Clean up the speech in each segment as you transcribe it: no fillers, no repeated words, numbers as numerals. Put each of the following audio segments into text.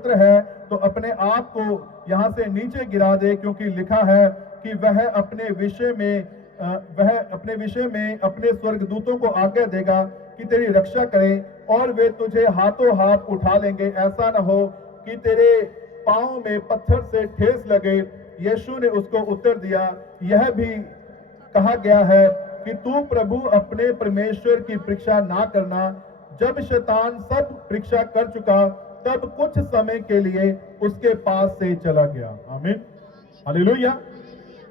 पुत्र है तो अपने आप को यहाँ से नीचे गिरा दे, क्योंकि लिखा है कि वह अपने विषय में अपने स्वर्गदूतों को आज्ञा देगा कि तेरी रक्षा करें, और वे तुझे हाथों हाथ उठा लेंगे, ऐसा न हो कि तेरे पांव में पत्थर से ठेस लगे। यीशु ने उसको उत्तर दिया, यह भी कहा गया है कि तू प्रभु अपने परमेश्वर की परीक्षा ना करना। जब शैतान सब परीक्षा कर चुका तब कुछ समय के लिए उसके पास से चला गया। आमीन, हालेलुया।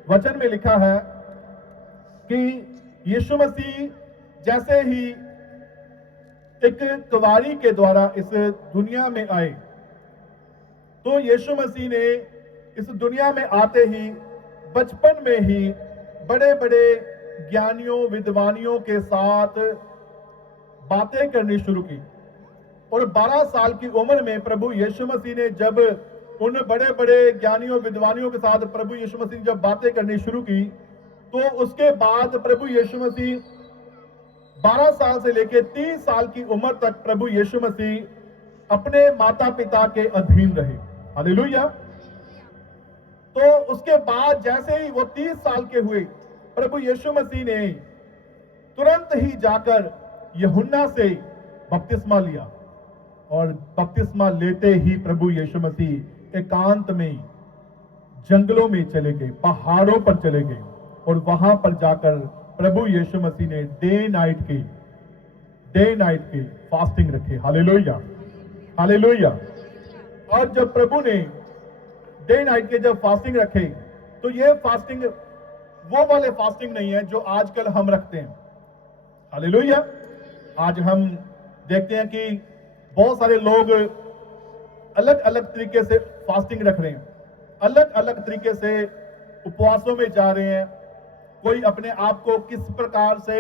वचन में लिखा है कि यीशु मसीह जैसे ही एक कुंवारी के द्वारा इस दुनिया में आए, तो यीशु मसीह ने इस दुनिया में आते ही बचपन में ही बड़े बड़े ज्ञानियों विद्वानियों के साथ बातें करनी शुरू की। और 12 साल की उम्र में प्रभु यीशु मसीह ने जब उन बड़े बड़े ज्ञानियों विद्वानियों के साथ प्रभु यीशु मसीह ने जब बातें करनी शुरू की, तो उसके बाद प्रभु यीशु मसीह 12 साल से लेकर 30 साल की उम्र तक प्रभु यीशु मसीह अपने माता पिता के अधीन रहे। हालेलुया। तो उसके बाद जैसे ही वो 30 साल के हुए, प्रभु यीशु मसीह ने तुरंत ही जाकर यूहन्ना से बपतिस्मा लिया, और बपतिस्मा लेते ही प्रभु यीशु मसीह एकांत में जंगलों में चले गए, पहाड़ों पर चले गए, और वहां पर जाकर प्रभु यीशु मसीह ने डे नाइट के फास्टिंग रखे। Hallelujah, hallelujah. और जब प्रभु ने डे नाइट के जब फास्टिंग रखे, तो ये फास्टिंग वो वाले फास्टिंग नहीं है जो आजकल हम रखते हैं। हालेलुया। आज हम देखते हैं कि बहुत सारे लोग अलग अलग तरीके से फास्टिंग रख रहे हैं, अलग अलग तरीके से उपवासों में जा रहे हैं। कोई अपने आप को किस प्रकार से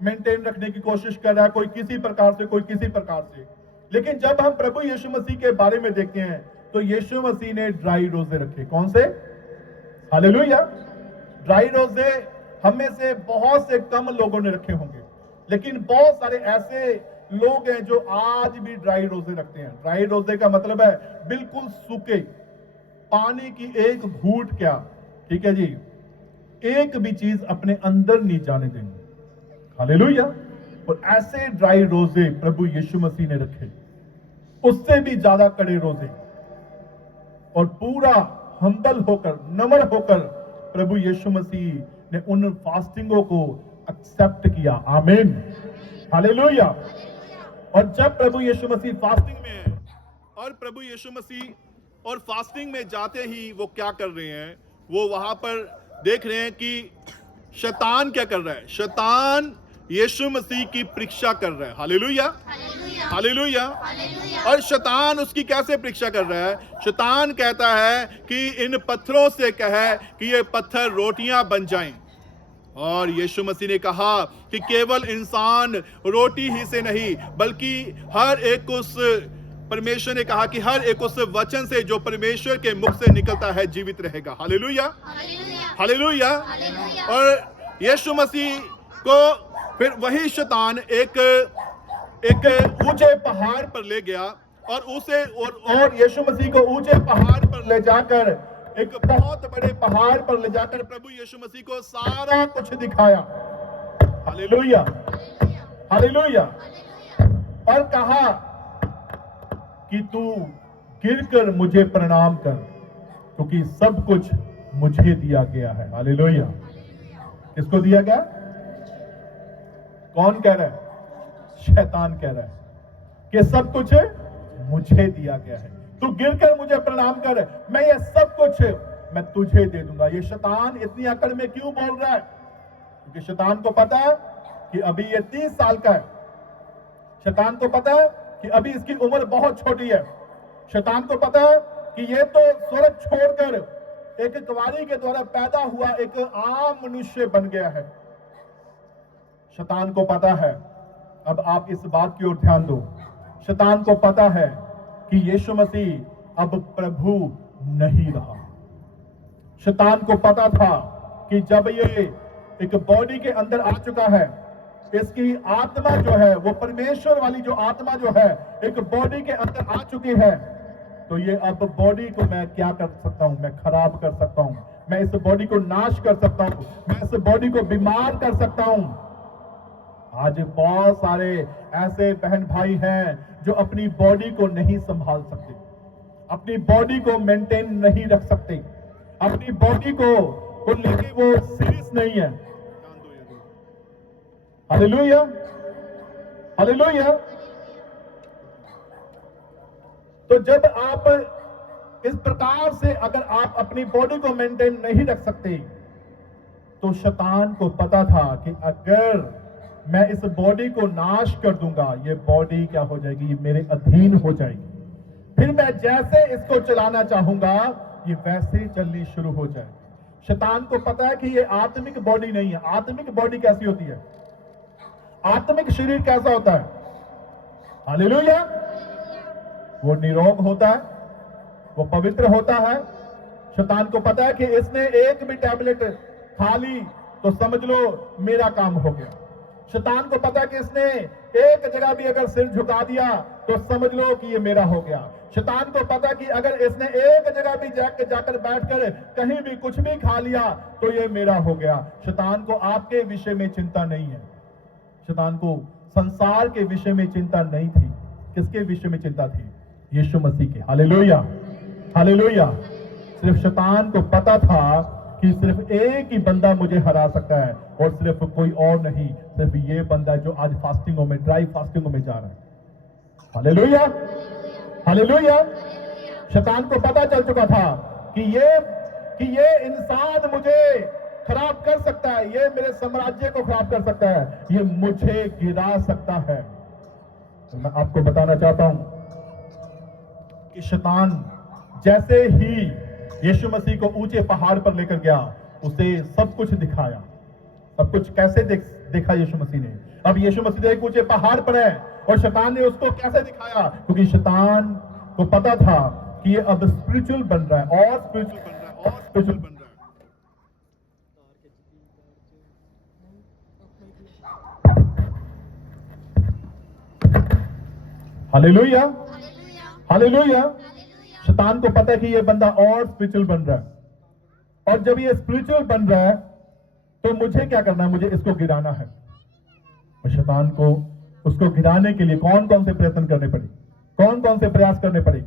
मेंटेन रखने की कोशिश कर रहा है, कोई किसी प्रकार से, कोई किसी प्रकार से। लेकिन जब हम प्रभु यीशु मसीह के बारे में देखते हैं, तो यीशु मसीह ने ड्राई रोजे रखे। कौन से? हालेलुया। ड्राई रोजे हम में से बहुत से कम लोगों ने रखे होंगे, लेकिन बहुत सारे ऐसे लोग हैं जो आज भी ड्राई रोजे रखते हैं। ड्राई रोजे का मतलब है बिल्कुल सूखे, पानी की एक घूंट क्या, ठीक है जी, एक भी चीज अपने अंदर नहीं जाने देंगे। हालेलुया। और ऐसे ड्राई रोजे प्रभु यीशु मसीह ने रखे, उससे भी ज्यादा कड़े रोजे, और पूरा हम्बल होकर, नम्र होकर प्रभु यीशु मसीह ने उन फास्टिंगों को एक्सेप्ट किया। आमीन, हालेलुया। और जब प्रभु यीशु मसीह फास्टिंग में है, और प्रभु यीशु मसीह और फास्टिंग में जाते ही वो क्या कर रहे हैं, वो वहां पर देख रहे हैं कि शैतान क्या कर रहा है। शैतान यीशु मसीह की परीक्षा कर रहा है। Hallelujah, hallelujah. और शैतान उसकी कैसे परीक्षा कर रहा है? शैतान कहता है कि इन पत्थरों से कहे कि ये पत्थर रोटियां बन जाएं। और यीशु मसीह ने कहा कि केवल इंसान रोटी ही से नहीं, बल्कि हर एक उस, परमेश्वर ने कहा कि हर एक उस वचन से जो परमेश्वर के मुख से निकलता है जीवित रहेगा। Hallelujah, hallelujah. और यीशु मसीह को फिर वही शैतान एक ऊंचे पहाड़ पर ले गया, और यीशु मसीह को ऊंचे पहाड़ पर ले जाकर, एक बहुत बड़े पहाड़ पर ले जाकर प्रभु यीशु मसीह को सारा कुछ दिखाया। Hallelujah, hallelujah. और कहा कि तू गिरकर मुझे प्रणाम कर, क्योंकि सब कुछ मुझे दिया गया है। हालेलुया। किसको दिया गया? कौन कह रहा है? शैतान कह रहा है कि सब कुछ मुझे दिया गया है, तू गिरकर मुझे प्रणाम कर, मैं ये सब कुछ मैं तुझे दे दूंगा। ये शैतान इतनी अकड़ में क्यों बोल रहा है? क्योंकि शैतान को पता है कि अभी ये 30 साल का है। शैतान को पता है कि अभी इसकी उम्र बहुत छोटी है। शैतान को पता है कि ये तो स्वर्ग छोड़कर एक कुंवारी के द्वारा पैदा हुआ एक आम मनुष्य बन गया है। शैतान को पता है, अब आप इस बात की ओर ध्यान दो, शैतान को पता है कि यीशु मसीह अब प्रभु नहीं रहा। शैतान को पता था कि जब ये एक बॉडी के अंदर आ चुका है, इसकी आत्मा जो है, वो परमेश्वर वाली जो आत्मा जो है एक बॉडी के अंदर आ चुकी है, तो ये अब बॉडी को मैं क्या कर सकता हूं, मैं खराब कर सकता हूं, मैं इस बॉडी को नाश कर सकता हूं, मैं इस बॉडी को बीमार कर सकता हूं। आज बहुत सारे ऐसे बहन भाई हैं जो अपनी बॉडी को नहीं संभाल सकते, अपनी बॉडी को मेंटेन नहीं रख सकते, अपनी बॉडी को लेके वो सीरियस नहीं है। Hallelujah, hallelujah. तो जब आप इस प्रकार से अगर आप अपनी बॉडी को मेंटेन नहीं रख सकते, तो शैतान को पता था कि अगर मैं इस बॉडी को नाश कर दूंगा, ये बॉडी क्या हो जाएगी, ये मेरे अधीन हो जाएगी, फिर मैं जैसे इसको चलाना चाहूंगा ये वैसे चलनी शुरू हो जाएगी। शैतान को पता है कि ये आत्मिक बॉडी नहीं है। आत्मिक बॉडी कैसी होती है, आत्मिक शरीर कैसा होता है, हालेलुया, वो निरोग होता है, वो पवित्र होता है। शैतान को पता है कि इसने एक भी टैबलेट खा ली तो समझ लो मेरा काम हो गया। शैतान को पता है कि इसने एक जगह भी अगर सिर झुका दिया तो समझ लो कि ये मेरा हो गया। शैतान को पता है कि अगर इसने एक जगह भी जाकर बैठकर कहीं भी कुछ भी खा लिया तो ये मेरा हो गया। शैतान को आपके विषय में चिंता नहीं है, शैतान को संसार के विषय में चिंता नहीं थी। किसके विषय में चिंता थी, यीशु मसीह के। Hallelujah, hallelujah. सिर्फ शैतान को पता था कि सिर्फ एक ही बंदा मुझे हरा सकता है और सिर्फ कोई और नहीं, सिर्फ ये बंदा जो आज फास्टिंगों में, ड्राई फास्टिंगों में जा रहा है। Hallelujah, hallelujah. शैतान को पता चल चुका था कि ये इंसान मुझे खराब कर सकता है, ये मेरे साम्राज्य को खराब कर सकता है, ये मुझे गिरा सकता है। तो मैं आपको बताना चाहता हूं कि शैतान जैसे ही यीशु मसीह को ऊंचे पहाड़ पर लेकर गया, उसे सब कुछ दिखाया। सब कुछ कैसे देखा यीशु मसीह ने। अब यीशु मसीह एक ऊंचे पहाड़ पर है और शैतान ने उसको कैसे दिखाया, क्योंकि शैतान को पता था कि ये अब स्पिरिचुअल बन रहा है और स्पिरिचुअल बन रहा है और स्पिरिचुअल बन रहा है। Hallelujah, hallelujah. शैतान को पता है कि ये बंदा और स्पिरिचुअल बन रहा है, और जब ये स्पिरिचुअल बन रहा है तो मुझे क्या करना है, मुझे इसको गिराना है। और शैतान को उसको गिराने के लिए कौन कौन से प्रयत्न करने पड़े, कौन कौन से प्रयास करने पड़े।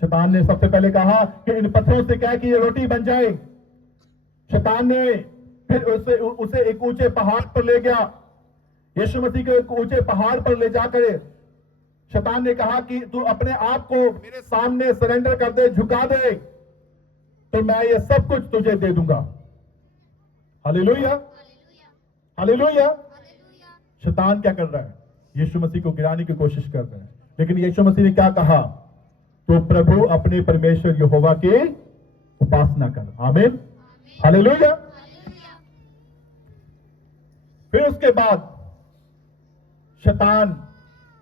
शैतान ने सबसे पहले कहा कि इन पत्थरों से क्या कि ये रोटी बन जाए। शैतान ने फिर उसे एक ऊंचे पहाड़ पर ले गया। यीशु मसीह को एक ऊंचे पहाड़ पर ले जाकर शैतान ने कहा कि तू अपने आप को मेरे सामने सरेंडर कर दे, झुका दे, तो मैं ये सब कुछ तुझे दे दूंगा। Hallelujah, hallelujah. शैतान क्या कर रहा है, यीशु मसीह को गिराने की कोशिश कर रहा है। लेकिन यीशु मसीह ने क्या कहा, तो प्रभु अपने परमेश्वर यहोवा की उपासना कर। आमीन, हालेलुया। फिर उसके बाद शैतान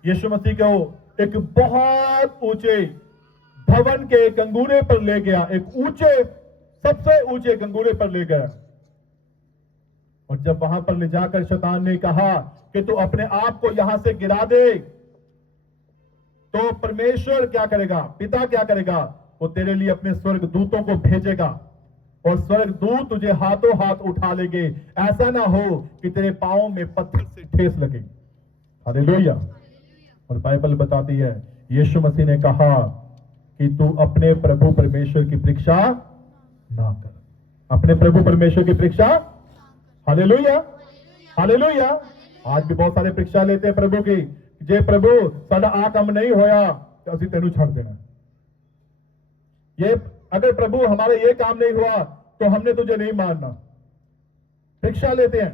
यीशु मसीह को एक बहुत ऊंचे भवन के एक अंगूरे पर ले गया, एक ऊंचे, सबसे ऊंचे अंगूरे पर ले गया। और जब वहां पर ले जाकर शैतान ने कहा कि तू अपने आप को यहां से गिरा दे, तो परमेश्वर क्या करेगा, पिता क्या करेगा, वो तेरे लिए अपने स्वर्ग दूतों को भेजेगा और स्वर्ग दूत तुझे हाथों हाथ उठा लेंगे। ऐसा ना हो कि तेरे पांव में पत्थर से ठेस लगे। हालेलुया। और बाइबल बताती है यीशु मसीह ने कहा कि तू अपने प्रभु परमेश्वर की परीक्षा ना कर, अपने प्रभु परमेश्वर की परीक्षा। Hallelujah, hallelujah. आज भी बहुत सारे परीक्षा लेते हैं प्रभु की, जे प्रभु साडा आ काम नहीं होया तो असी तेनू छड़ देना, ये अगर प्रभु हमारा ये काम नहीं हुआ तो हमने तुझे नहीं मानना। परीक्षा लेते हैं।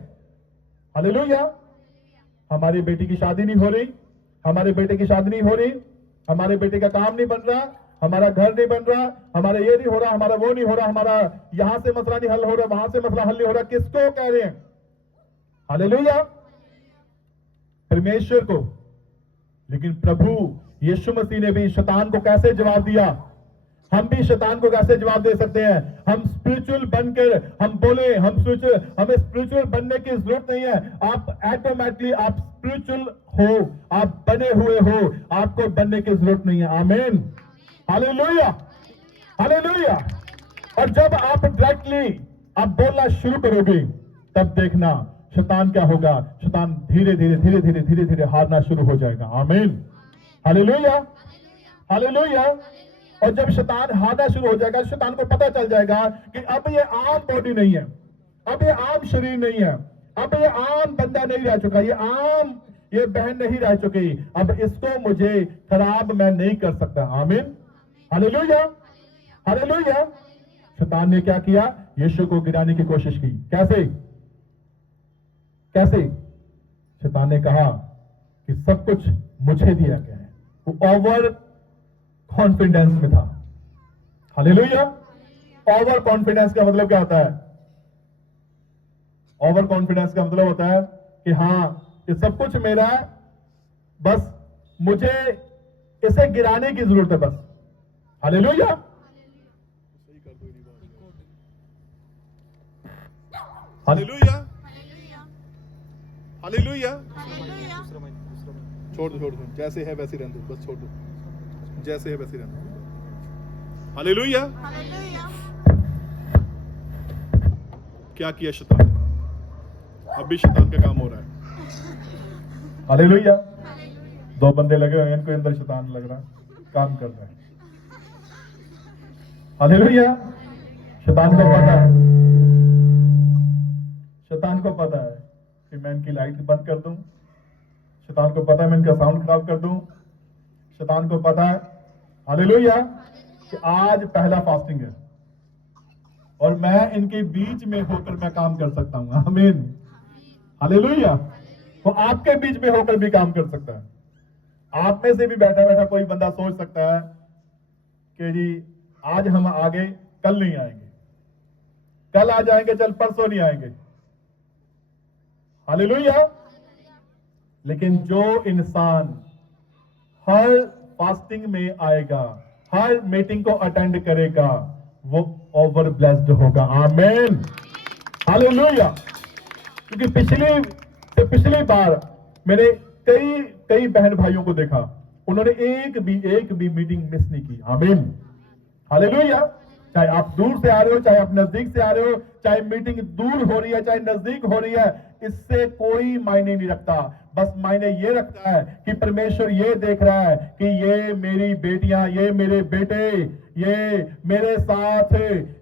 हालेलुया। हमारी बेटी की शादी नहीं हो रही, हमारे बेटे की शादी नहीं हो रही, हमारे बेटे का काम नहीं बन रहा, हमारा घर नहीं बन रहा, हमारा ये नहीं हो रहा, हमारा वो नहीं हो रहा, हमारा यहां से मसला नहीं हल हो रहा, वहां से मसला हल नहीं हो रहा। किसको कह रहे हैं? हालेलुया, परमेश्वर को। लेकिन प्रभु यीशु मसीह ने भी शैतान को कैसे जवाब दिया, हम भी शैतान को कैसे जवाब दे सकते हैं? हम स्पिरिचुअल बनकर हम बोले हम स्पिरिचुअल, हमें स्पिरिचुअल बनने की जरूरत नहीं है। आप ऑटोमेटिकली आप स्पिरिचुअल हो, आप बने हुए हो, आपको बनने की जरूरत नहीं है। आमीन, हालेलुया, हालेलुया। और जब आप डायरेक्टली आप बोलना शुरू करोगे, तब देखना शैतान क्या होगा, शैतान धीरे धीरे धीरे धीरे धीरे धीरे हारना शुरू हो जाएगा। आमीन, हालेलुया, हालेलुया। और जब शैतान हारना शुरू हो जाएगा, शैतान को पता चल जाएगा कि अब ये आम बॉडी नहीं है, अब ये आम शरीर नहीं है, अब ये आम बंदा नहीं रह चुका, ये बहन नहीं रह चुकी, अब इसको मुझे खराब मैं नहीं कर सकता। आमीन, हालेलुया, हालेलुया। शैतान ने क्या किया, यीशु को गिराने की कोशिश की। कैसे कैसे? शैतान ने कहा कि सब कुछ मुझे दिया गया है। वो ओवर कॉन्फिडेंस में था। हालेलुया। ओवर कॉन्फिडेंस का मतलब क्या होता है? ओवर कॉन्फिडेंस का मतलब होता है कि हां, ये सब कुछ मेरा है, बस मुझे इसे गिराने की जरूरत है बस। Hallelujah, hallelujah, hallelujah. छोड़ दो, जैसे है वैसे रहने दो, बस छोड़ दो, जैसे है वैसे रहने दो। हालेलुया। क्या किया शैतान? अब भी शैतान का काम हो रहा है। हालेलुया। दो बंदे लगे हुए हैं, इनको अंदर शैतान लग रहा है, काम कर रहा है। हालेलुया। शैतान को पता है, शैतान को पता है कि मैं इनकी लाइट बंद कर दूं, शैतान को पता है मैं इनका साउंड खराब कर दूं, शैतान को पता है, हालेलुया, कि आज पहला फास्टिंग है और मैं इनके बीच में होकर मैं काम कर सकता हूं। आमीन, हालेलुया। वो आपके बीच में होकर भी काम कर सकता है। आप में से भी बैठा बैठा कोई बंदा सोच सकता है कि जी आज हम आगे, कल नहीं आएंगे, कल आ जाएंगे, चल परसों नहीं आएंगे। हालेलुया। लेकिन जो इंसान हर फास्टिंग में आएगा, हर मीटिंग को अटेंड करेगा, वो ओवर ब्लेस्ड होगा। आमीन, हालेलुया। क्योंकि पिछली बार मैंने कई कई बहन भाइयों को देखा, उन्होंने एक भी मीटिंग मिस नहीं की। आमीन, हालेलुया। चाहे आप दूर से आ रहे हो, चाहे आप नजदीक से आ रहे हो, चाहे मीटिंग दूर हो रही है, चाहे नजदीक हो रही है, इससे कोई मायने नहीं रखता। बस मायने ये रखता है कि परमेश्वर ये देख रहा है कि ये मेरी बेटियां, ये मेरे बेटे, ये मेरे साथ,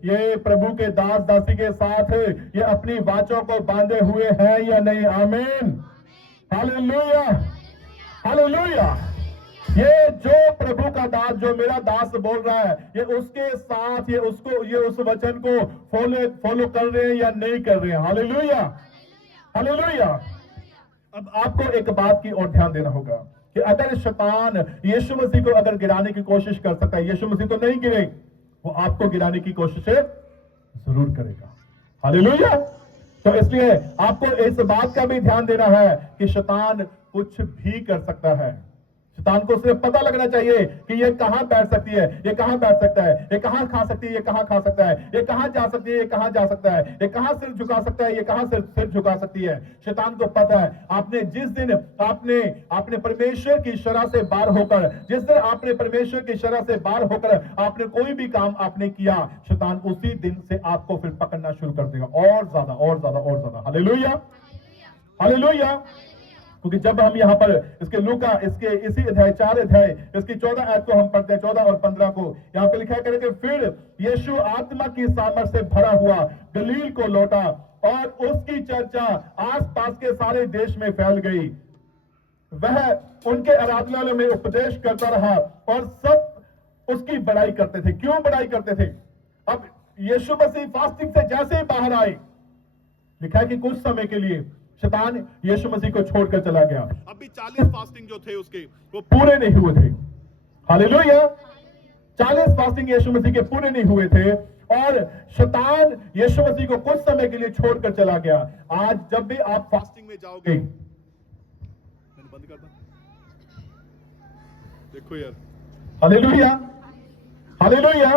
ये प्रभु के दास दासी के साथ ये अपनी वाचों को बांधे हुए हैं या नहीं। आमीन, हालेलुया, हालेलुया। ये जो प्रभु का दास, जो मेरा दास बोल रहा है, ये उसके साथ, ये उस वचन को फॉलो कर रहे हैं या नहीं कर रहे हैं। Hallelujah, hallelujah. अब आपको एक बात की ओर ध्यान देना होगा कि अगर शैतान यीशु मसीह को अगर गिराने की कोशिश कर सकता है, यीशु मसीह तो नहीं गिरे, वो आपको गिराने की कोशिश जरूर करेगा। हालेलुया। तो इसलिए आपको इस बात का भी ध्यान देना है कि शैतान कुछ भी कर सकता है। शैतान को सिर्फ पता लगना चाहिए कि ये कहां बैठ सकती है, ये कहां बैठ सकता है, ये कहां खा सकती है, ये कहां खा सकता है, ये कहां जा सकती है, ये कहां जा सकता है, ये कहां सिर झुका सकता है, ये कहां सिर झुका सकती है। शैतान को पता है, आपने जिस दिन आपने परमेश्वर की शरह से बाहर होकर, जिस दिन आपने परमेश्वर की शरह से बाहर होकर आपने कोई भी काम आपने किया, शैतान उसी दिन से आपको फिर पकड़ना शुरू कर देगा, और ज्यादा और ज्यादा और ज्यादा। Hallelujah, hallelujah. क्योंकि जब हम यहाँ पर इसके लूका, इसके इसी अध्याय 4 अध्याय इसकी 14 आयत को हम पढ़ते हैं, 14 और 15 को, यहाँ पे लिखा करेंगे, फिर यीशु आत्मा की सामर्थ से भरा हुआ गलील को लौटा और उसकी चर्चा आसपास के सारे देश में फैल गई। वह उनके आराधनालय में उपदेश करता रहा और सब उसकी बड़ाई करते थे। क्यों बड़ाई करते थे? अब यीशु मसीह फास्टिंग से जैसे ही बाहर आए, लिखा है कि कुछ समय के लिए शैतान यीशु मसीह को छोड़कर चला गया। अब भी 40 फास्टिंग जो थे उसके, वो पूरे नहीं हुए थे। हालेलुया। 40 फास्टिंग यीशु मसीह के पूरे नहीं हुए थे और शैतान यीशु मसीह को कुछ समय के लिए छोड़कर चला गया। आज जब भी आप फास्टिंग में जाओगे, मैंने बंद कर दिया, देखो यार, हालेलुया, हालेलुया।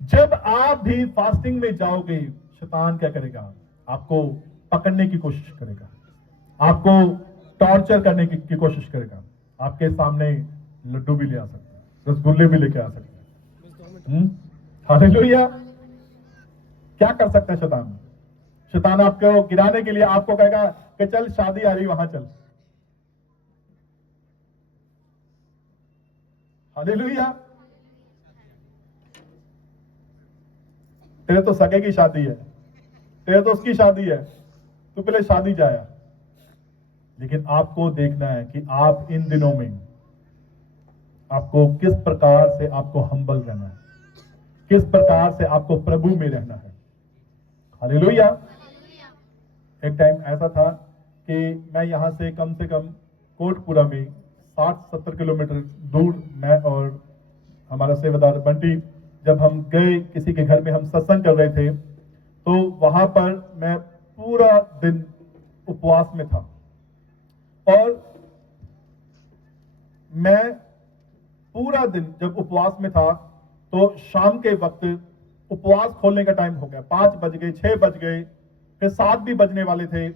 जब आप भी फास्टिंग में जाओगे, शैतान क्या करेगा? आपको पकड़ने की कोशिश करेगा, आपको टॉर्चर करने की कोशिश करेगा, आपके सामने लड्डू भी ले आ सकता है, रसगुल्ले भी लेके आ सकते हैं। हालेलुया। क्या कर सकते हैं शैतान? शैतान आपको गिराने के लिए आपको कहेगा कि चल शादी आ रही वहां चल। हालेलुया। तेरे तो सगे की शादी है, तेरे तो उसकी शादी है, तू पहले शादी जाया। लेकिन आपको देखना है कि आप इन दिनों में आपको किस प्रकार से आपको हम्बल रहना है, किस प्रकार से आपको प्रभु में रहना है। हालेलुया। एक टाइम ऐसा था कि मैं यहां से कम कोटपुरा में 60-70 किलोमीटर दूर, मैं और हमारा सेवादार बंटी, जब हम गए किसी के घर में, हम सत्संग कर रहे थे, तो वहां पर मैं पूरा दिन उपवास में था। और मैं पूरा दिन जब उपवास में था, तो शाम के वक्त उपवास खोलने का टाइम हो गया, 5 बज गए, 6 बज गए, फिर 7 भी बजने वाले थे।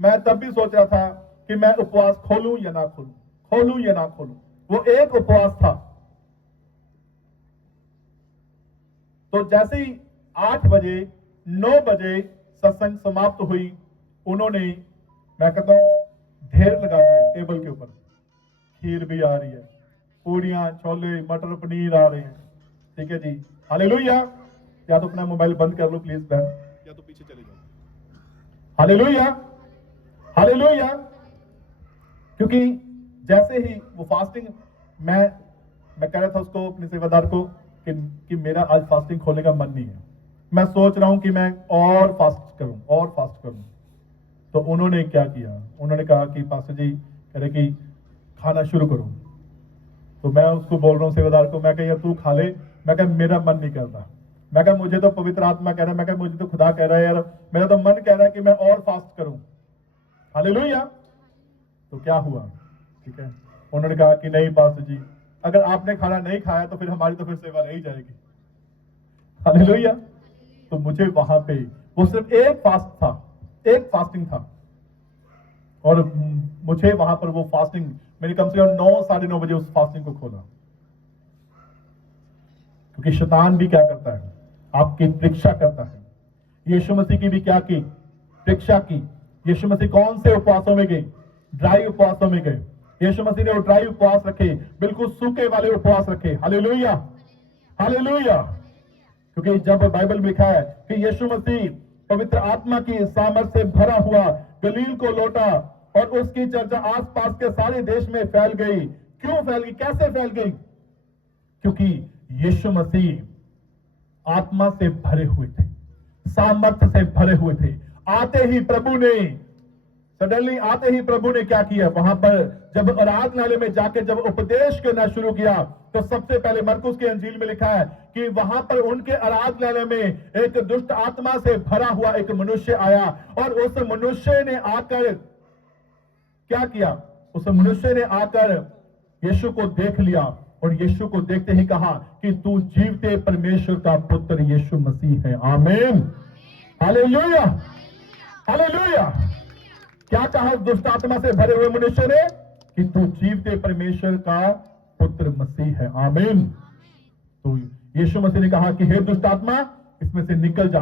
मैं तब भी सोच रहा था कि मैं उपवास खोलूं या ना खोलूं, खोलूं या ना खोलूं। वो एक उपवास था। तो जैसे ही 8 बजे 9 बजे सत्संग समाप्त हुई, उन्होंने, मैं कहता हूं, ढेर लगा दिए टेबल के ऊपर। खीर भी आ रही है, पूड़ियां, छोले, मटर पनीर आ रहे हैं। ठीक है जी, हालेलुया। या तो अपना मोबाइल बंद कर लो प्लीज बहन, या तो पीछे चले जाओ। Hallelujah, hallelujah. क्योंकि जैसे ही वो फास्टिंग, मैं कह रहा था उसको, अपने सेवादार को, कि मेरा आज फास्टिंग खोलने का मन नहीं है, मैं सोच रहा हूं कि मैं और फास्ट करूं। तो उन्होंने क्या किया, उन्होंने कहा कि पास्टर जी कह रहे कि खाना शुरू करो। तो मैं उसको बोल रहा हूं सेवादार को, मैं कह यार तू खा ले। मैं कह मेरा मन नहीं करता, मैं कह मुझे तो पवित्र आत्मा कह रहा है, मैं कह मुझे तो खुदा कह रहा है, यार मेरा तो मन कह रहा है कि मैं और फास्ट करूं। हालेलुया। तो क्या हुआ, ठीक है, उन्होंने कहा कि नहीं पास्टर जी, अगर आपने खाना नहीं खाया तो फिर हमारी तो फिर सेवा नहीं जाएगी। हालेलुया। तो मुझे वहां पे, वो सिर्फ एक फास्ट था, एक फास्टिंग था, और मुझे वहां पर वो फास्टिंग, मैंने कम से कम 9 साढ़े 9 बजे उस फास्टिंग को खोला। क्योंकि शैतान भी क्या करता है, आपकी परीक्षा करता है। यीशु मसीह की भी क्या की, परीक्षा की। यीशु मसीह कौन से उपवासों में गए, ड्राई उपवासों में गए। यीशु मसीह ने वो ड्राई उपवास रखे, बिल्कुल सूखे वाले उपवास रखे। Hallelujah, hallelujah. क्योंकि जब बाइबल में लिखा है कि यीशु मसीह पवित्र आत्मा की सामर्थ से भरा हुआ गलील को लौटा, और उसकी चर्चा आसपास के सारे देश में फैल गई। क्यों फैल गई, कैसे फैल गई? क्योंकि यीशु मसीह आत्मा से भरे हुए थे, सामर्थ्य से भरे हुए थे। आते ही प्रभु ने क्या किया, वहां पर जब आराधनालय में जाके जब उपदेश करना शुरू किया, तो सबसे पहले मरकुस के अंजील में लिखा है कि वहां पर उनके आराधनालय में एक दुष्ट आत्मा से भरा हुआ एक मनुष्य आया, और उस मनुष्य ने आकर क्या किया, उस मनुष्य ने आकर यीशु को देख लिया, और यीशु को देखते ही कहा कि तू जीवते परमेश्वर का पुत्र यीशु मसीह है। आमीन, हालेलुया, हालेलुया। क्या कहा दुष्ट आत्मा से भरे हुए मनुष्य ने, कि तू जीवते परमेश्वर का पुत्र मसीह है। आमीन। तो यीशु मसीह ने कहा कि हे दुष्ट आत्मा, इसमें से निकल जा।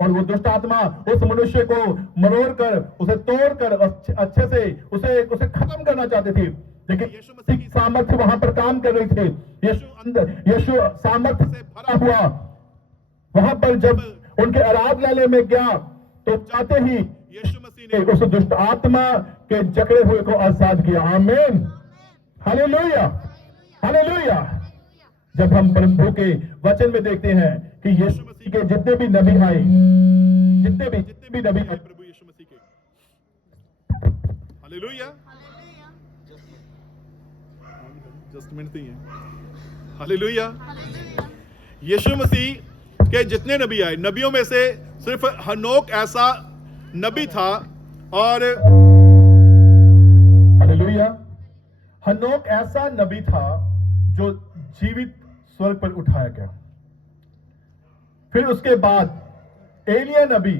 और वो दुष्ट आत्मा उस मनुष्य को मरोड़ कर, उसे तोड़ कर, अच्छे से उसे खत्म करना चाहते थे। लेकिन यीशु मसीह की सामर्थ्य वहां पर काम कर रही थी। यीशु सामर्थ्य से भरा हुआ वहां पर जब उनके आराधनालय में गया, तो जाते ही यीशु मसीह ने उस दुष्ट आत्मा के जकड़े हुए को आजाद किया। आमीन, हालेलुया, हालेलुया। जब हम प्रभु के वचन में देखते हैं कि यीशु मसीह के जितने भी नबी आए, जितने भी नबी आए प्रभु यीशु मसीह के, हालेलुया, जस्ट मिनट ही है। हालेलुया। यीशु मसीह के जितने नबी आए, नबियों में से सिर्फ हनोक ऐसा नबी था, और हालेलुया, हनोक ऐसा नबी था जो जीवित स्वर्ग पर उठाया गया। फिर उसके बाद एलिया नबी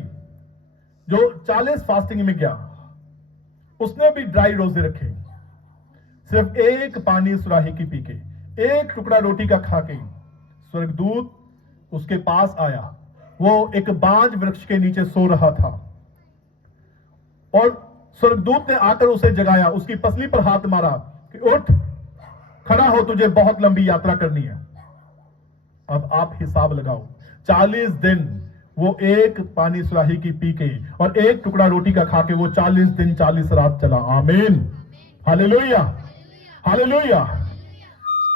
जो 40 फास्टिंग में गया, उसने भी ड्राई रोजे रखे, सिर्फ एक पानी सुराही की पी के। एक टुकड़ा रोटी का खा के स्वर्गदूत उसके पास आया। वो एक बांज वृक्ष के नीचे सो रहा था और स्वर्गदूत ने आकर उसे जगाया, उसकी पसली पर हाथ मारा कि उठ, खड़ा हो, तुझे बहुत लंबी यात्रा करनी है। अब आप हिसाब लगाओ, 40 दिन वो एक पानी सुराही की पी के और एक टुकड़ा रोटी का खा के वो 40 दिन 40 रात चला। आमीन, हालेलुया, हालेलुया।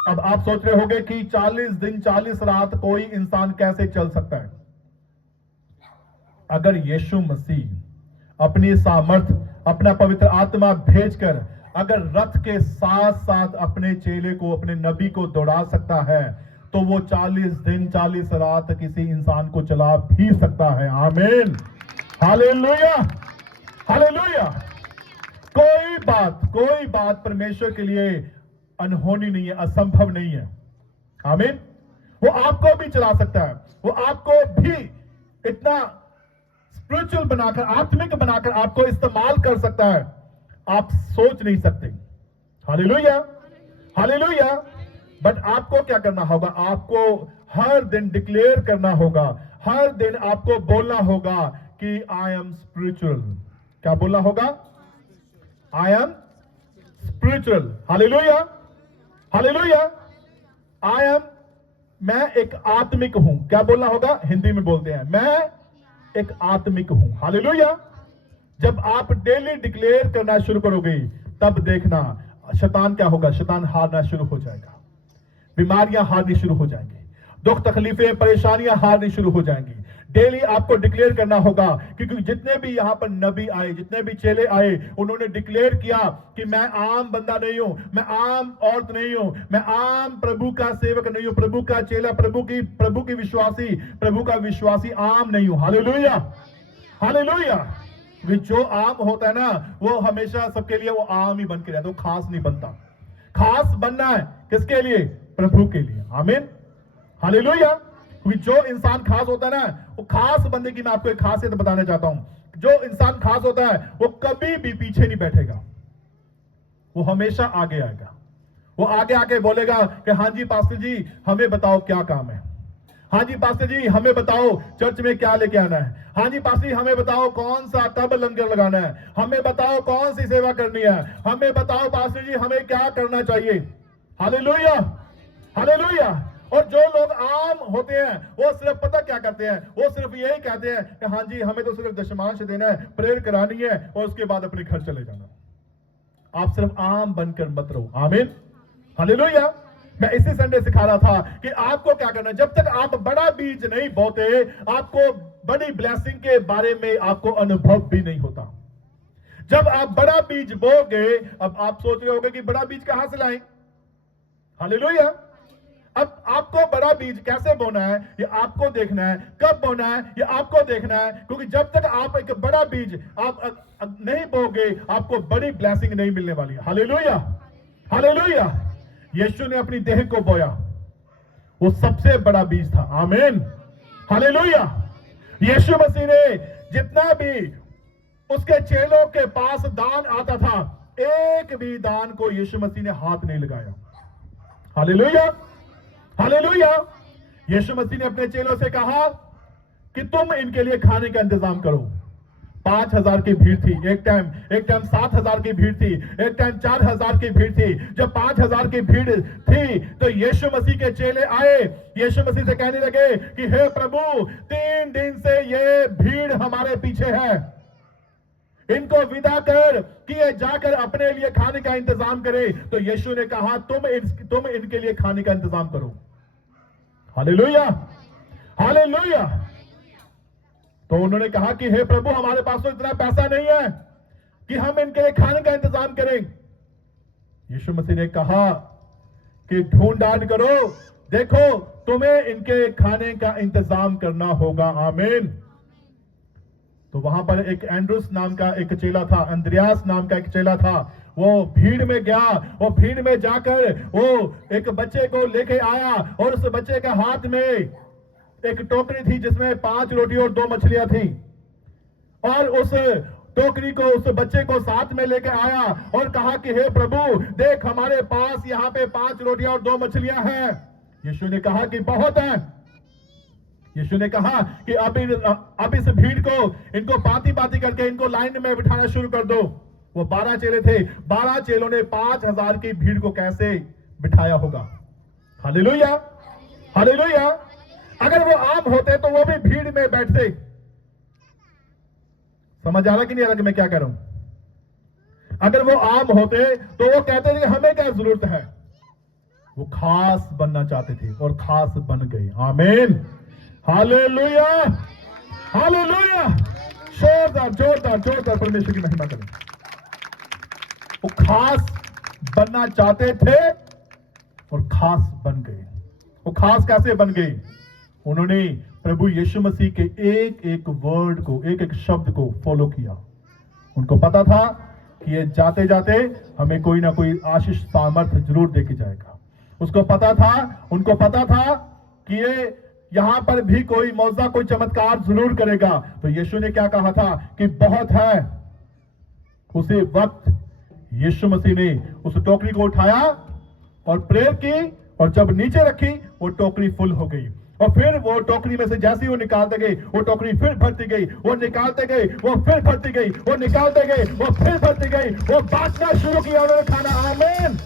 अब आप सोच रहे होंगे कि 40 दिन 40 रात कोई इंसान कैसे चल सकता है? अगर यीशु मसीह अपनी सामर्थ, अपना पवित्र आत्मा भेजकर अगर रथ के साथ साथ अपने चेले को, अपने नबी को दौड़ा सकता है, तो वो 40 दिन 40 रात किसी इंसान को चला भी सकता है। आमीन, हालेलुया, हालेलुया। कोई बात परमेश्वर के लिए अनहोनी नहीं है, असंभव नहीं है। आमीन। वो आपको भी चला सकता है, वो आपको भी इतना स्पिरिचुअल बनाकर, आत्मिक बनाकर आपको इस्तेमाल कर सकता है, आप सोच नहीं सकते। Hallelujah, hallelujah. बट आपको क्या करना होगा? आपको हर दिन डिक्लेयर करना होगा, हर दिन आपको बोलना होगा कि आई एम स्पिरिचुअल। क्या बोलना होगा? I am spiritual. Hallelujah, hallelujah. I am, मैं एक आत्मिक हूं। क्या बोलना होगा? हिंदी में बोलते हैं, मैं एक आत्मिक हूं। हालेलुया। जब आप डेली डिक्लेयर करना शुरू करोगे, तब देखना शैतान क्या होगा? शैतान हारना शुरू हो जाएगा, बीमारियां हारनी शुरू हो जाएंगी, दुख तकलीफें परेशानियां हारनी शुरू हो जाएंगी। डेली आपको डिक्लेयर करना होगा, क्योंकि जितने भी यहां पर नबी आए, जितने भी चेले आए, उन्होंने डिक्लेयर किया कि मैं आम बंदा नहीं हूं, मैं आम औरत नहीं हूं, मैं आम प्रभु का सेवक नहीं हूं, प्रभु का चेला, प्रभु की विश्वासी, प्रभु का विश्वासी आम नहीं हूं। Hallelujah, hallelujah. जो आम होता है ना, वो हमेशा सबके लिए वो आम ही बन के रहता है, वो खास नहीं बनता। खास बनना है किसके लिए? प्रभु के लिए। आमीन, हालेलुया। क्योंकि जो इंसान खास होता है ना, वो खास बनने की मैं आपको एक खासियत बताना चाहता हूं। जो इंसान खास होता है वो कभी भी पीछे नहीं बैठेगा, वो हमेशा आगे आएगा। वो आगे आके बोलेगा कि हाँ जी पास्टर जी, हमें बताओ क्या काम है। हाँ जी पास्टर जी, हमें बताओ चर्च में क्या लेके आना है। हाँ जी पास्टर जी, हमें बताओ कौन सा कब लंगर लगाना है। हमें बताओ कौन सी सेवा करनी है। हमें बताओ पास्टर जी, हमें क्या करना चाहिए। Hallelujah, hallelujah. और जो लोग आम होते हैं, वो सिर्फ पता क्या करते हैं? वो सिर्फ यही कहते हैं कि हाँ जी, हमें तो सिर्फ दशमांश देना है, प्रेयर करानी है और उसके बाद अपने घर चले जाना। आप सिर्फ आम बनकर मत रहो। आमीन, हालेलुया। मैं इसी संडे सिखा रहा था कि आपको क्या करना है। जब तक आप बड़ा बीज नहीं बोते, आपको बड़ी ब्लेसिंग के बारे में आपको अनुभव भी नहीं होता। जब आप बड़ा बीज बोगे, अब आप सोच रहे होंगे कि बड़ा बीज कहां से लाएं? हालेलुया। अब आपको बड़ा बीज कैसे बोना है, ये आपको देखना है। कब बोना है, ये आपको देखना है। क्योंकि जब तक आप एक बड़ा बीज आप नहीं बोगे, आपको बड़ी ब्लेसिंग नहीं मिलने वाली है। Hallelujah, hallelujah. यीशु ने अपनी देह को बोया, वो सबसे बड़ा बीज था। आमीन, हालेलुया। यीशु मसीह ने जितना भी उसके चेलों के पास दान आता था, एक भी दान को यीशु मसीह ने हाथ नहीं लगाया। Hallelujah, hallelujah. यीशु मसीह ने अपने चेलों से कहा कि तुम इनके लिए खाने का इंतजाम करो। 5000 की भीड़ थी एक टाइम, 7000 की भीड़ थी, एक टाइम 4000 की भीड़ थी। जब 5000 की भीड़ थी तो यीशु मसीह के चेले आए, यीशु मसीह से कहने लगे कि हे प्रभु, 3 दिन से ये भीड़ हमारे पीछे है, इनको विदा कर कि ये जाकर अपने लिए खाने का इंतजाम करे। तो यीशु ने कहा तुम इनके लिए खाने का इंतजाम करो। Hallelujah, hallelujah. तो उन्होंने कहा कि हे प्रभु, हमारे पास तो इतना पैसा नहीं है कि हम इनके लिए खाने का इंतजाम करें। यीशु मसीह ने कहा कि ढूंढ ढांड करो, देखो तुम्हें इनके खाने का इंतजाम करना होगा। आमीन। तो वहां पर एक एंड्रूस नाम का एक चेला था, अंद्रयास नाम का एक चेला था। वो भीड़ में गया, वो भीड़ में जाकर वो एक बच्चे को लेके आया और उस बच्चे के हाथ में एक टोकरी थी जिसमें 5 रोटी और 2 मछलियां थी। और उस टोकरी को, उस बच्चे को साथ में लेके आया और कहा कि हे प्रभु, देख हमारे पास यहाँ पे 5 रोटियां और 2 मछलियां हैं। यीशु ने कहा कि बहुत है। यीशु ने कहा कि अब इस भीड़ को, इनको पाती पाती करके इनको लाइन में बिठाना शुरू कर दो। वो 12 चेले थे, 12 चेलों ने 5000 की भीड़ को कैसे बिठाया होगा। Hallelujah, hallelujah. अगर वो आम होते तो वो भी भीड़ में बैठते। समझ आ रहा कि नहीं आ रहा कि मैं क्या कह रहा हूं? अगर वो आम होते तो वो कहते थे हमें क्या जरूरत है। वो खास बनना चाहते थे और खास बन गए। आमीन, हालेलुया, हालेलुया। जोरदार जोरदार जोरदार परमेश्वर की महिमा करें। वो खास बनना चाहते थे और खास बन गए। वो खास कैसे बन गए? उन्होंने प्रभु यीशु मसीह के एक एक वर्ड को, एक एक शब्द को फॉलो किया। उनको पता था कि ये जाते जाते हमें कोई ना कोई आशीष सामर्थ्य जरूर देके जाएगा। उसको पता था, उनको पता था कि ये यहां पर भी कोई मौजा, कोई चमत्कार जरूर करेगा। तो यीशु ने क्या कहा था कि बहुत है। उसी वक्त यीशु मसीह ने उस टोकरी को उठाया और प्रेयर की, और जब नीचे रखी वो टोकरी फुल हो गई। और फिर वो टोकरी में से जैसे ही वो निकालते गए, वो टोकरी फिर भरती गई, वो निकालते गए, वो फिर भरती गई, वो निकालते गए, वो फिर भरती गई। वो बांटना शुरू किया उन्होंने खाना। आमीन,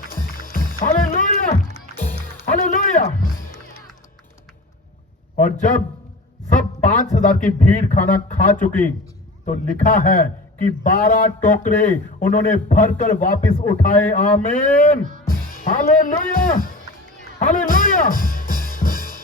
हालेलुया, हालेलुया। और जब सब 5000 की भीड़ खाना खा चुकी तो लिखा है कि 12 टोकरे उन्होंने भरकर वापस उठाए। आमीन, हालेलुया, हालेलुया।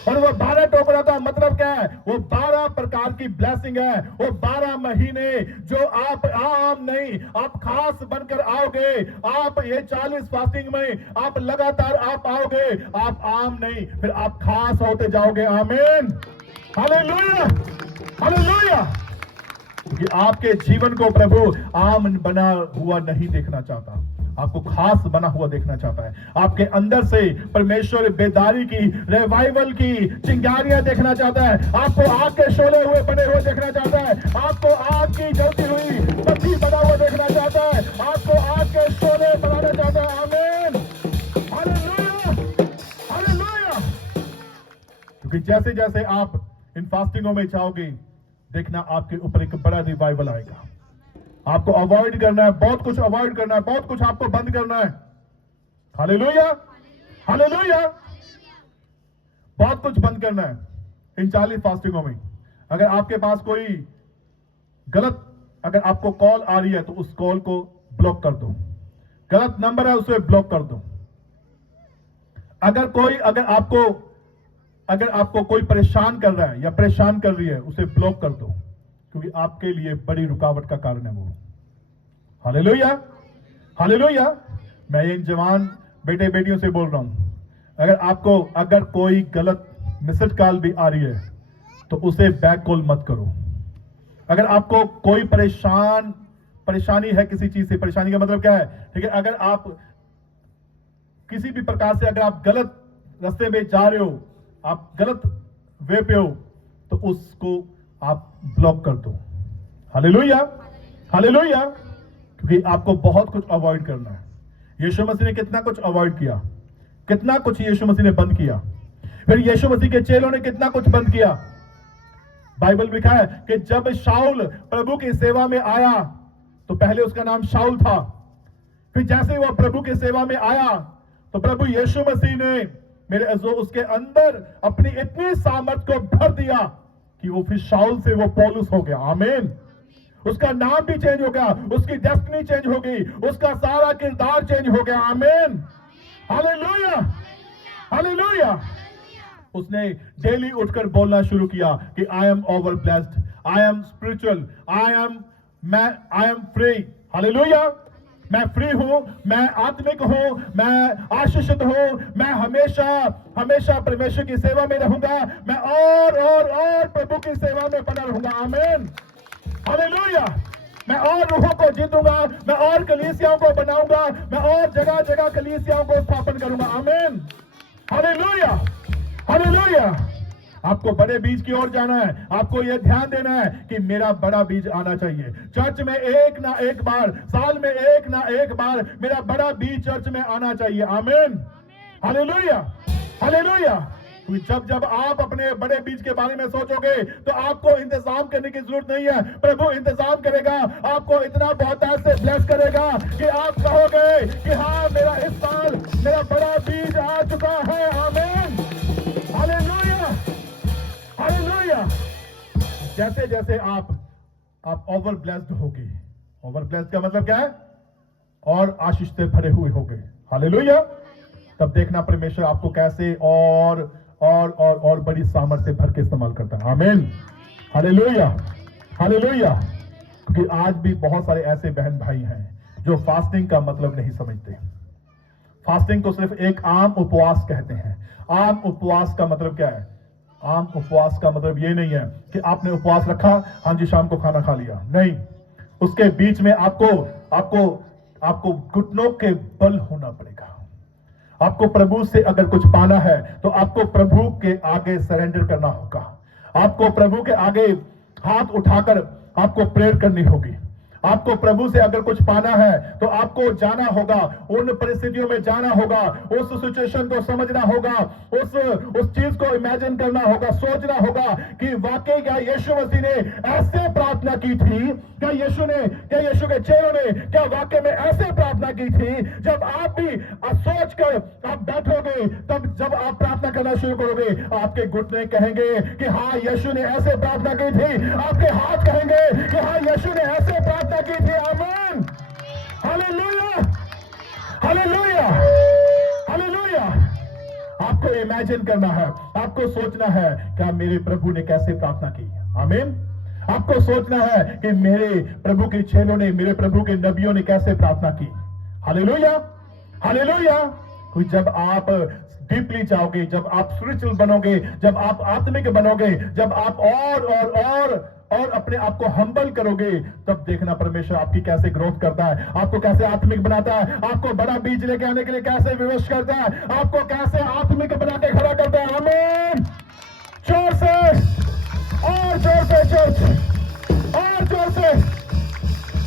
और वो 12 टोकरा का मतलब क्या है? वो 12 प्रकार की ब्लेसिंग है। वो 12 महीने जो आप आम नहीं, आप खास बनकर आओगे। आप ये 40 फास्टिंग में आप लगातार आप आओगे। आप आम नहीं, फिर आप खास होते जाओगे। आमीन, हालेलुया, हालेलुया। क्योंकि आपके जीवन को प्रभु आम बना हुआ नहीं देखना चाहता, आपको खास बना हुआ देखना चाहता है। आपके अंदर से परमेश्वर बेदारी की, रिवाइवल की चिंगारियां देखना चाहता है। आपको आग के शोले हुए बने हुए देखना चाहता है। आपको आग की जलती हुई बत्ती बना हुआ देखना चाहता है। आपको आग के शोले बनाना चाहता है। आमीन, हालेलुया, हालेलुया। क्योंकि जैसे जैसे आप इन फास्टिंगों में जाओगे, देखना आपके ऊपर एक बड़ा रिवाइवल आएगा। आपको अवॉइड करना है, बहुत कुछ अवॉइड करना है, बहुत कुछ आपको बंद करना है। Hallelujah, hallelujah. बहुत कुछ बंद करना है इन 40 फास्टिंगों में। अगर आपके पास कोई गलत, अगर आपको कॉल आ रही है तो उस कॉल को ब्लॉक कर दो। गलत नंबर है उसे ब्लॉक कर दो। अगर आपको कोई परेशान कर रहा है या परेशान कर रही है, उसे ब्लॉक कर दो, क्योंकि आपके लिए बड़ी रुकावट का कारण है वो। Hallelujah, hallelujah. मैं इन जवान बेटे बेटियों से बोल रहा हूं, अगर कोई गलत मिस्ड कॉल भी आ रही है तो उसे बैक कॉल मत करो। अगर आपको कोई परेशानी है किसी चीज से, परेशानी का मतलब क्या है? ठीक है, अगर आप किसी भी प्रकार से, अगर आप गलत रास्ते में जा रहे हो, आप गलत वे पे हो, तो उसको आप ब्लॉक कर दो। Hallelujah, hallelujah. क्योंकि आपको बहुत कुछ अवॉइड करना है। यीशु मसीह ने कितना कुछ अवॉइड किया, कितना कुछ यीशु मसीह ने बंद किया। फिर यीशु मसीह के चेलों ने कितना कुछ बंद किया। बाइबल में लिखा है कि जब शाऊल प्रभु की सेवा में आया, तो पहले उसका नाम शाऊल था। फिर जैसे वो प्रभु की सेवा में आया तो प्रभु यीशु मसीह ने उसके अंदर अपनी इतनी सामर्थ को भर दिया कि वो फिर शाऊल से वो पौलुस हो गया। आमीन। उसका नाम भी चेंज हो गया, उसकी डेस्टिनी चेंज हो गई, उसका सारा किरदार चेंज हो गया। आमीन, हालेलुया, हालेलुया। उसने डेली उठकर बोलना शुरू किया कि I am over blessed, I am spiritual, I am free. Hallelujah. मैं फ्री हूं, मैं आत्मिक हूं, मैं आशीषित हूं, मैं हमेशा हमेशा परमेश्वर की सेवा में रहूंगा, मैं और प्रभु की सेवा में बना रहूंगा। आमीन, हालेलुया। मैं और रूहों को जीतूंगा, मैं और कलीसियाओं को बनाऊंगा, मैं और जगह जगह कलीसियाओं को स्थापन करूंगा। आमीन, हालेलुया, हालेलुया। आपको बड़े बीज की ओर जाना है। आपको यह ध्यान देना है कि मेरा बड़ा बीज आना चाहिए। चर्च में एक ना एक बार, साल में एक ना एक बार मेरा बड़ा बीज चर्च में आना चाहिए। आमीन, हालेलुया, हालेलुया। जब जब आप अपने बड़े बीज के बारे में सोचोगे तो आपको इंतजाम करने की जरूरत नहीं है, प्रभु इंतजाम करेगा। आपको इतना बहुतायत से ब्लेस करेगा कि आप कहोगे कि हाँ, मेरा इस साल मेरा बड़ा बीज आ चुका है। आमीन, हालेलुया, हालेलुया। जैसे जैसे आप ओवर ब्लेस्ड होगे। ओवर ब्लेस्ड का मतलब क्या है? और आशीष से भरे हुए होगे। हालेलुया। तब देखना परमेश्वर आपको कैसे और बड़ी सामर्थ से भर के इस्तेमाल करता है। आमीन, हालेलुया, हालेलुया। क्योंकि आज भी बहुत सारे ऐसे बहन भाई हैं जो फास्टिंग का मतलब नहीं समझते। फास्टिंग को सिर्फ एक आम उपवास कहते हैं। आम उपवास का मतलब क्या है? आम उपवास का मतलब ये नहीं है कि आपने उपवास रखा, हाँ जी, शाम को खाना खा लिया। नहीं, उसके बीच में आपको घुटनों के बल होना पड़ेगा। आपको प्रभु से अगर कुछ पाना है तो आपको प्रभु के आगे सरेंडर करना होगा। आपको प्रभु के आगे हाथ उठाकर आपको प्रेयर करनी होगी। आपको प्रभु से अगर कुछ पाना है तो आपको जाना होगा, उन परिस्थितियों में जाना होगा, उस सिचुएशन को समझना होगा, उस चीज को इमेजिन करना होगा, सोचना होगा कि वाकई क्या यीशु मसीह ने ऐसे प्रार्थना की थी? क्या यीशु के चेलों ने क्या वाकई में ऐसे प्रार्थना की थी? जब आप भी सोच कर आप बैठोगे, तब जब आप प्रार्थना करना शुरू करोगे, आपके घुटने कहेंगे कि हाँ, यीशु ने ऐसे प्रार्थना की थी। आपके हाथ कहेंगे कि हाँ, यीशु ने ऐसे प्रार्थना की थी। आमीन, हालेलुया, हालेलुया, हालेलुया। आपको इमेजिन करना है, आपको सोचना है क्या मेरे प्रभु ने कैसे प्रार्थना की। आमीन। आपको सोचना है कि मेरे प्रभु के चेलों ने, मेरे प्रभु के नबियों ने कैसे प्रार्थना की। Hallelujah, hallelujah. जब आप डीपली जाओगे, जब आप स्पिरिचुअल बनोगे, जब आप आत्मिक बनोगे, जब आप और अपने आप को हम्बल करोगे, तब देखना परमेश्वर आपकी कैसे ग्रोथ करता है, आपको कैसे आत्मिक बनाता है, आपको बड़ा बीज लेके आने के लिए कैसे विवश करता है, आपको कैसे आत्मिक बना के खड़ा करता है। आमीन। जोर से और जोर से चर्च, और जोर से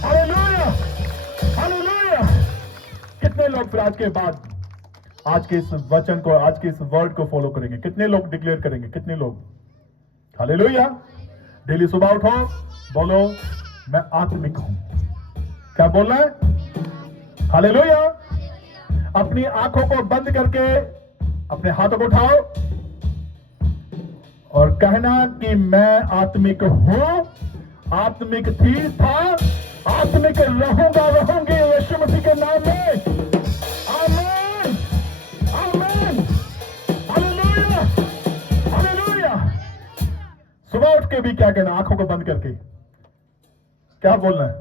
हालेलुया, हालेलुया। कितने लोग फिर आज के बाद आज के इस वचन को, आज के इस वर्ड को फॉलो करेंगे? कितने लोग डिक्लेयर करेंगे? कितने लोग? हालेलुया। डेली सुबह उठो, बोलो मैं आत्मिक हूं। क्या बोलना है? हालेलुया। अपनी आंखों को बंद करके अपने हाथों को उठाओ और कहना कि मैं आत्मिक हूं, आत्मिक थी, था, आत्मिक रहूंगी यीशु मसीह के नाम में। आमीन, आमीन, हालेलुया, हालेलुया। सुबह उठ के भी क्या कहना? आंखों को बंद करके क्या बोलना है?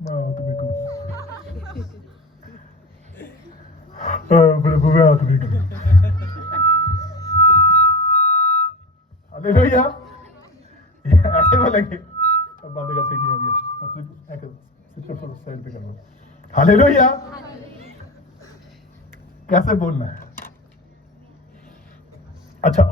मैं आत्मिक हूं, प्रभु मैं आत्मिक हूं। हालेलुया। ऐसे बोलेंगे, अब बातें का ठीक नहीं आ रही है, साइड पे करो। हालेलुया। कैसे बोलना है? अच्छा,